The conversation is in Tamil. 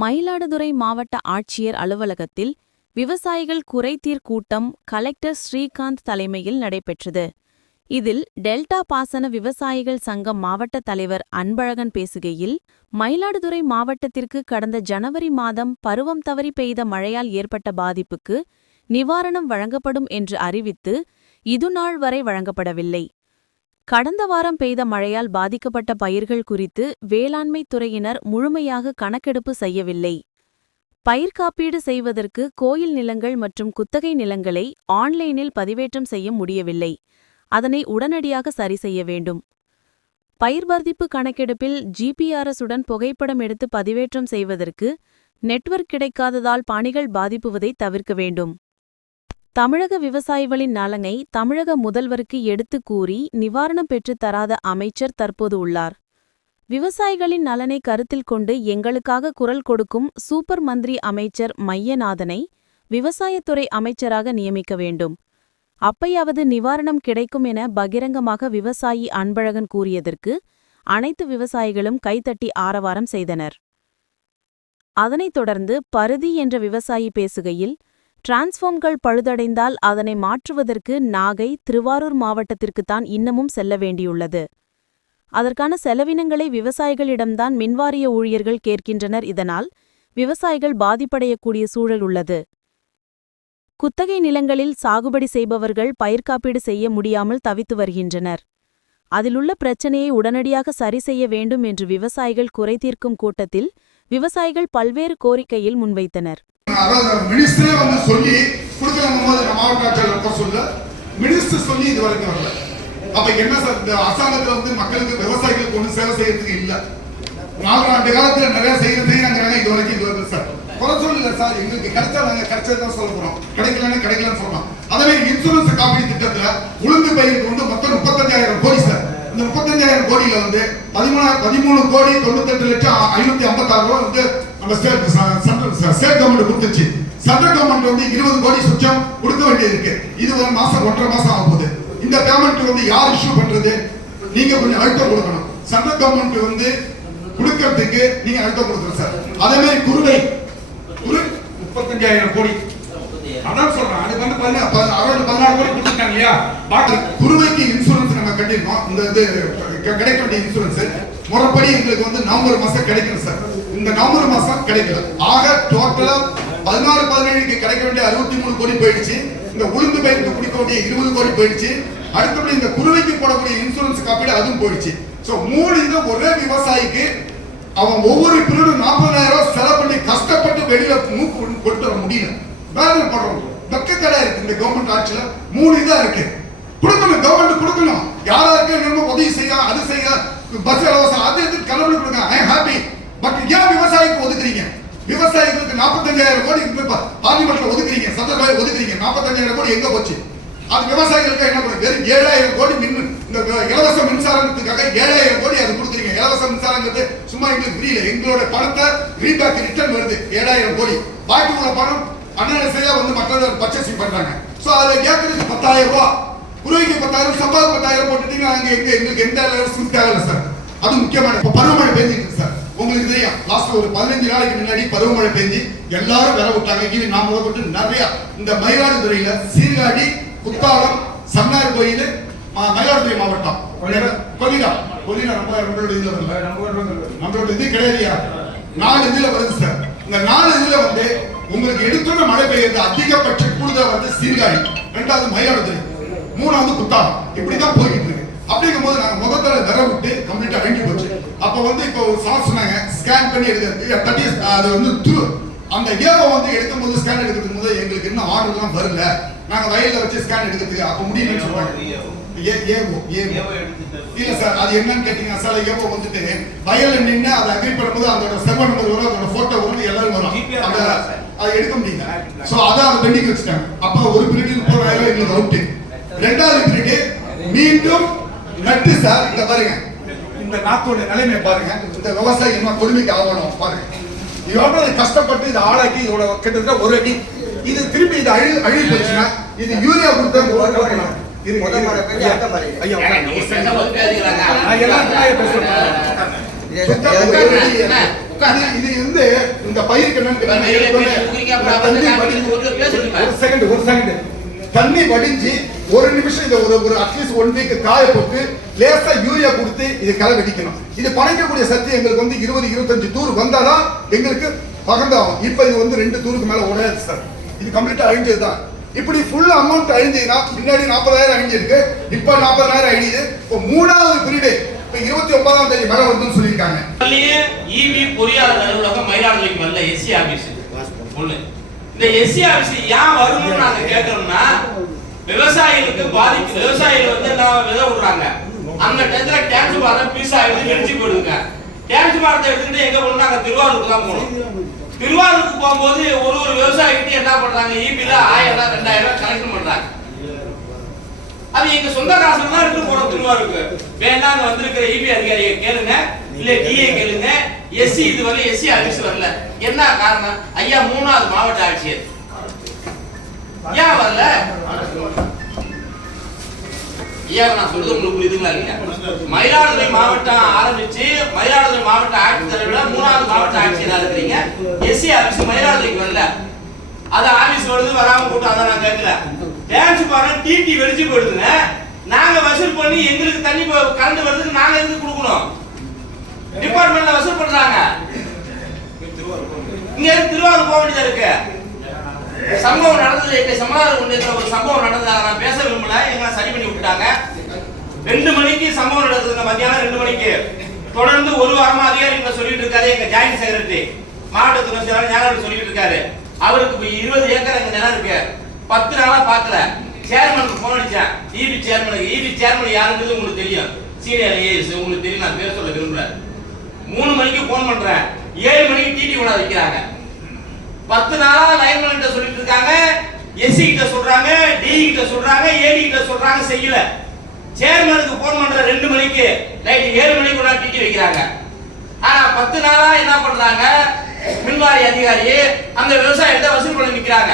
மயிலாடுதுறை மாவட்ட ஆட்சியர் அலுவலகத்தில் விவசாயிகள் குறைதீர் கூட்டம் கலெக்டர் ஸ்ரீகாந்த் தலைமையில் நடைபெற்றது. இதில் டெல்டா பாசன விவசாயிகள் சங்கம் மாவட்ட தலைவர் அன்பழகன் பேசுகையில், மயிலாடுதுறை மாவட்டத்திற்கு கடந்த ஜனவரி மாதம் பருவம் தவறி பெய்த மழையால் ஏற்பட்ட பாதிப்புக்கு நிவாரணம் வழங்கப்படும் என்று அறிவித்து இதுநாள் வரை வழங்கப்படவில்லை. கடந்த வாரம் பெய்த மழையால் பாதிக்கப்பட்ட பயிர்கள் குறித்து வேளாண்மை துறையினர் முழுமையாக கணக்கெடுப்பு செய்யவில்லை. பயிர் காப்பீடு செய்வதற்கு கோயில் நிலங்கள் மற்றும் குத்தகை நிலங்களை ஆன்லைனில் பதிவேற்றம் செய்ய முடியவில்லை. அதனை உடனடியாக சரி செய்ய வேண்டும். பயிர் பாதிப்பு கணக்கெடுப்பில் ஜிபிஆர்எஸ் உடன் புகைப்படம் எடுத்து பதிவேற்றம் செய்வதற்கு நெட்வொர்க் கிடைக்காததால் பணிகள் பாதிப்புவதை தவிர்க்க வேண்டும். தமிழக விவசாயிகளின் நலனை தமிழக முதல்வருக்கு எடுத்துக் கூறி நிவாரணம் பெற்றுத் தராத அமைச்சர் தற்போது உள்ளார். விவசாயிகளின் நலனை கருத்தில் கொண்டு எங்களுக்காக குரல் கொடுக்கும் சூப்பர் மந்திரி அமைச்சர் மையநாதனை விவசாயத்துறை அமைச்சராக நியமிக்க வேண்டும். அப்பையாவது நிவாரணம் கிடைக்கும் என பகிரங்கமாக விவசாயி அன்பழகன் கூறியதற்கு அனைத்து விவசாயிகளும் கைதட்டி ஆரவாரம் செய்தனர். அதனைத் தொடர்ந்து பருதி என்ற விவசாயி பேசுகையில், டிரான்ஸ்ஃபார்ம்கள் பழுதடைந்தால் அதனை மாற்றுவதற்கு நாகை, திருவாரூர் மாவட்டத்திற்குத்தான் இன்னமும் செல்ல வேண்டியுள்ளது. அதற்கான செலவினங்களை விவசாயிகளிடம்தான் மின்வாரிய ஊழியர்கள் கேட்கின்றனர். இதனால் விவசாயிகள் பாதிப்படையக்கூடிய சூழல் உள்ளது. குத்தகை நிலங்களில் சாகுபடி செய்பவர்கள் பயிர்க்காப்பீடு செய்ய முடியாமல் தவித்து வருகின்றனர். அதிலுள்ள பிரச்சினையை உடனடியாக சரி செய்ய வேண்டும் என்று விவசாயிகள் குறைதீர்க்கும் கூட்டத்தில் விவசாயிகள் பல்வேறு கோரிக்கையில் முன்வைத்தனர். மினிஸ்டரே வந்து சொல்லி கொடுக்கலங்கும் போது மாவட்ட ஆட்சியாளர் சொல்ல மினிஸ்டர் சொல்லி இது வரைக்கும் வரல. அப்ப என்ன சார், இந்த அரசாங்கத்துல வந்து மக்களுக்கு விவசாயிகளுக்கு ஒண்ணு சேவை செய்யறதுக்கு இல்ல. 4 ஆண்டு காலத்துல நிறைய செய்யறாங்க. இது வரைக்கும் இது வருது சார். குறை சொல்லல சார், எங்களுக்கு கிடைச்சா நாங்க கிடைச்சதுதான் சொல்ல போறோம், கிடைக்கலன்னு கிடைக்கலன்னு சொல்லலாம். அதே மாதிரி இன்சூரன்ஸ் காப்பீடு திட்டத்துல உளுந்து பயிருக்கு வந்து மொத்தம் 35,000 கோடி சார். இந்த 35,000 கோடியில வந்து 13 கோடி 98,556 ரூபாய் வந்து நம்ம ஸ்டேட் கவர்மெண்ட் கொடுத்துச்சு. சென்ட்ரல் கவர்மெண்ட் வந்து 20 கோடி சுச்சம் கொடுக்க வேண்டியது இருக்கு. இது ஒரு மாசம் 1.5 மாசம் ஆகும் போது இந்த பேமெண்ட் வந்து யார் இஷ்யூ பண்றது? நீங்க கொஞ்சம் அழுத்தம் கொடுக்கணும். சென்ட்ரல் கவர்மெண்ட் வந்து கொடுக்கறதுக்கு நீங்க அழுத்தம் கொடுக்கணும் சார். அதே மாதிரி குறுவை 35,000 கோடி அதான் சொல்றேன். அது வந்து 14 கோடி கொடுத்துருக்காங்க இல்லையா? குறுவைக்கு இன்சூரன்ஸ் நம்ம கட்டிருக்கோம். இந்த இது கிடைக்க வேண்டிய இன்சூரன்ஸ் முறைப்படி எங்களுக்கு வந்து நவம்பர் மாசம் கிடைக்கணும் சார். இந்த நவம்பர் மாசம் கிடைக்கல. ஆக டோட்டலா 16-17க்கு கிடைக்க வேண்டிய 63 கோடி போயிடுச்சு. இந்த உளுந்து பயிருக்கு கொடுக்க வேண்டிய 20 கோடி போயிடுச்சு. அடுத்தபடி இந்த குறுவைக்கு போடக்கூடிய இன்சூரன்ஸ் காப்பீடு அதுவும் போயிடுச்சு. சோ 3 இது ஒரே விவசாயிக்கு அவன் ஒவ்வொரு பீரியடும் 40,000 செலவு பண்ணி கஷ்டப்பட்டு வெளியில மூக்கு கொண்டு வர முடியல. வேலை போடுறோம். வெக்கக்கடை இருக்கு இந்த கவர்மெண்ட் ஆட்சியில. 3 இதா இருக்கு. கொடுக்கணும், கவர்மெண்ட் கொடுக்கணும். யாராருக்கு நம்ம உதவி செய்ய, அது செய்ய, பஸ் இலவசம் அது எது கலந்து கொடுங்க. I am happy. பட் ஏன் விவசாயிக்கு ஒதுக்குறீங்க? விவசாயிகளுக்கு 45,000 கோடி பார்லிமெண்ட்ல ஒதுக்குறீங்க, சட்டசபையில ஒதுக்குறீங்க. 45,000 கோடி எங்க போச்சு? அது விவசாயிகளுக்கு என்ன பண்ணுங்க? வெறும் 7,000 கோடி இந்த இலவச மின்சாரத்துக்காக 7,000 கோடி அது கொடுக்குறீங்க. இலவச மின்சாரங்கிறது சும்மா எங்களுக்கு புரியல. எங்களோட பணத்தை ரீபேக் ரிட்டர்ன் வருது 7,000 கோடி. பாக்கி உள்ள பணம் அண்ணா வந்து மற்ற பர்ச்சேசிங் பண்றாங்க. சோ அதுல கேட்கறதுக்கு 10,000 ரூபாய், குருவிக்கு 10,000, சம்பாவுக்கு 10,000 போட்டுட்டீங்க. எங்களுக்கு எந்த லெவல்ஸும் தேவையில்லை சார். அது முக்கியமான. இப்போ பருவமழை பெஞ்சிருக்கு சார். உங்களுக்கு தெரியும், லாஸ்ட் ஒரு 15 நாளைக்கு முன்னாடி பருவமழை பெஞ்சு எல்லாரும் விர விட்டாங்க. இது நான் முதற்கொண்டு நிறைய இந்த மயிலாடுதுறையில சீர்காழி, குத்தாலம், சன்னார் கோயில், மயிலாடுதுறை மாவட்டம் கொல்லிடா நம்மளோட இதுல வரல, நம்மளோட இது கிடையாதுயா. 4 இதுல வருது சார். இந்த 4 இதுல வந்து உங்களுக்கு எடுத்துள்ள மழை பெய்யுறது அதிகபட்ச கூடுதல் வந்து சீர்காழி, 2வது மயிலாடுதுறை, 3வது குத்தாலம். இப்படிதான் போயிட்டு இருக்கு. அப்படிங்கும் போது நாங்க முதல்ல விர விட்டு கம்ப்ளீட்டா அழிஞ்சு போச்சு. அப்ப வந்து இப்போ ஒரு சார் சொன்னாங்க ஸ்கேன் பண்ணி எடுக்கிறது. அது வந்து அந்த ஏவோ வந்து எடுக்கும் போது ஸ்கேன் எடுக்கிறதுக்கு போது எங்களுக்கு இன்னும் ஆர்டர் எல்லாம் வரல. நாங்க வயல்ல வச்சு ஸ்கேன் எடுக்கிறதுக்கு அப்ப முடியலன்னு சொல்றாங்க. இல்ல சார், அது என்னன்னு கேட்டீங்கன்னா சார், ஏவோ வந்துட்டு வயல்ல நின்று அதை அக்ரி பண்ணும்போது அதோட சர்வர் நம்பர் வரும், அதோட போட்டோ வரும், எல்லாரும் வரும். அதை எடுக்க முடியல. சோ அதான் அதை பெண்டிங் வச்சுட்டாங்க. அப்ப ஒரு பீரியட் போறாங்க எங்களுக்கு அவுட். 2வது பீரியட் மீண்டும் நட்டு சார். இங்க பாருங்க, இந்த நாட்டோட நிலைமை பாருங்க. இந்த விவசாயி என்ன கொடுமைக்கு ஆகணும் பாருங்க. எவ்வளவு கஷ்டப்பட்டு இதை ஆளாக்கி இதோட கிட்டத்தட்ட 1 அடி இது திருப்பி இது அழி போச்சுன்னா இது யூரியா கொடுத்தா இது வந்து இந்த பயிருக்கு ஒரு செகண்ட் தண்ணி வடிஞ்சு ஒரு நிமிஷம் இதை ஒரு அட்லீஸ்ட் 1 வீக் காய போட்டு லேசா யூரியா கொடுத்து இது களை வெடிக்கணும். இது பனைக்கக்கூடிய சக்தி எங்களுக்கு வந்து 20-25 தூர் வந்தாதான் எங்களுக்கு பகந்தாகும். இப்ப இது வந்து 2 தூருக்கு மேல உடையாது சார். இது கம்ப்ளீட்டா அழிஞ்சதுதான். இப்படி ஃபுல் அமௌண்ட் அழிஞ்சதுன்னா பின்னாடி 40,000 அழிஞ்சிருக்கு, இப்ப 40,000 அழியுது. இப்போ 3வது பீரியடு இப்ப 29ஆம் தேதி மேல வருதுன்னு சொல்லியிருக்காங்க. ஈவி பொறியாளர் அலுவலகம் மயிலாடுதுறைக்கு வரல எஸ்சி ஆபீஸ் ஒண்ணு. இந்த எஸ்சி ஆபீஸ் ஏன் வரணும்னு நாங்க கேட்கறோம்னா விவசாயிகளுக்கு பாதிப்பு. விவசாயிகள் வந்து நான் விதை விடுறாங்க, அந்த டயத்துல டேக்ஸ் பாரம் பீஸ் ஆயிடுது, வெடிச்சு போயிடுங்க. டேக்ஸ் பாரத்தை எடுத்துட்டு எங்க போகணும்? நாங்க திருவாரூருக்கு தான் போகணும். திருவாரூருக்கு போகும்போது ஒரு விவசாயிகிட்ட என்ன பண்றாங்க, ஈபில 1000-2000 கலெக்ட் பண்றாங்க. அது எங்க சொந்த காசுல தான் எடுத்து போறோம் திருவாரூருக்கு. வேண்டாம் வந்திருக்கிற ஈபி அதிகாரியை கேளுங்க, இல்ல டிஏ கேளுங்க. எஸ்சி இது வரல, எஸ்சி ஆபீஸ் வரல. என்ன காரணம்? ஐயா 3வது மாவட்ட ஆட்சியர் ஏன் வரல? ஐயா நான் சொல்றது உங்களுக்கு புரியுதுங்களா இல்லையா? மயிலாடுதுறை மாவட்டம் ஆரம்பிச்சு மயிலாடுதுறை மாவட்ட ஆட்சித்தலைவர 3வது மாவட்ட ஆட்சியரா இருக்கிறீங்க. எஸ்சி ஆபீஸ் மயிலாடுதுறைக்கு வரல. அது ஆபீஸ் வருது வராம கூட்டம், அதான் நான் கேட்கல. டேக்ஸ் பாரம் டிடி வெடிச்சு போயிடுதுங்க. நாங்க வசூல் பண்ணி எங்களுக்கு தண்ணி கரண்ட் வருதுக்கு நாங்க எதுக்கு கொடுக்கணும்? டிபார்ட்மெண்ட்ல வசூல் பண்றாங்க. இங்க திருவாரூர் போக வேண்டியதா இருக்கு. சம்பவம் நடந்தது எங்க சமாதான ஒன்றியத்துல ஒரு சம்பவம் நடந்தது, நான் பேச விரும்பல, எங்களை சரி பண்ணி விட்டுட்டாங்க. 2 மணிக்கு சம்பவம் நடக்குதுங்க, மத்தியானம் 2 மணிக்கு. தொடர்ந்து ஒரு வாரமா அதிகாரிகளை சொல்லிட்டு இருக்காரு எங்க ஜாயிண்ட் செக்ரட்டரி மாவட்ட துணை செயலாளர் ஞானவர் சொல்லிட்டு இருக்காரு. அவருக்கு 20 ஏக்கர் எங்க நிலம் இருக்கு, 10 நாளா பார்க்கல. சேர்மனுக்கு போன் அடிச்சேன், ஈபி சேர்மனுக்கு. ஈபி சேர்மன் யாருன்றது உங்களுக்கு தெரியும், சீனியர் ஐஏஎஸ், உங்களுக்கு தெரியும், நான் பேர் சொல்ல விரும்பல. 3 மணிக்கு போன் பண்றேன், 7 மணிக்கு டிடி கொண்டாந்து வைக்கிறாங்க. 10 நாளா லைன்மேன் கிட்ட சொல்லிட்டு இருக்காங்க, எஸ்சி கிட்ட சொல்றாங்க, டிஇ கிட்ட சொல்றாங்க, ஏடி கிட்ட சொல்றாங்க, செய்யல. சேர்மனுக்கு போன் பண்ற 2 மணிக்கு, நைட் 7 மணிக்கு கொண்டாந்து டிடி வைக்கிறாங்க. ஆனா 10 நாளா என்ன பண்றாங்க, மின்வாரி அதிகாரி அந்த விவசாயிகிட்ட வசூல் பண்ணி நிக்கிறாங்க.